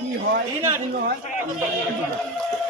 কি হয় কি না হয়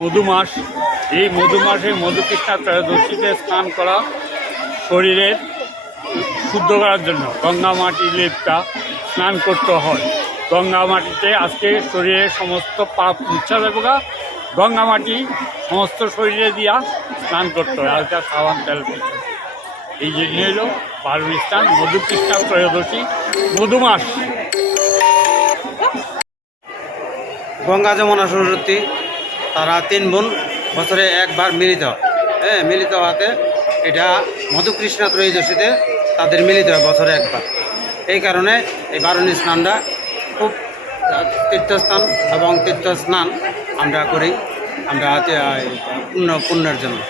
মধু মাস এই মধু মাসে মধুকৃষ্ণা ত্রয়োদশীতে স্নান করা শরীরের শুদ্ধ করার জন্য গঙ্গা মাটি লেপটা স্নান করতে হয়। গঙ্গা মাটিতে আজকে শরীরের সমস্ত পাপ যাবে গা। গঙ্গা মাটি সমস্ত শরীরে দিয়া স্নান করতে হয়। আজকে সাবান, তেল। এই জন্য হলো বারুণ স্থান মধুকৃষ্ণা ত্রয়োদশী মধুমাস। গঙ্গা যমুনা সরস্বতী। তারা তিন বোন বছরে একবার মিলিত হয়। হ্যাঁ মিলিত হওয়াতে এটা মধুকৃষ্ণা ত্রয়োদশীতে তাদের মিলিত হয় বছরে একবার। এই কারণে এই বারুণী স্নানটা খুব তীর্থস্থান এবং তীর্থ স্নান আমরা করি। আমরা পুণ্য, পুণ্যের জন্য।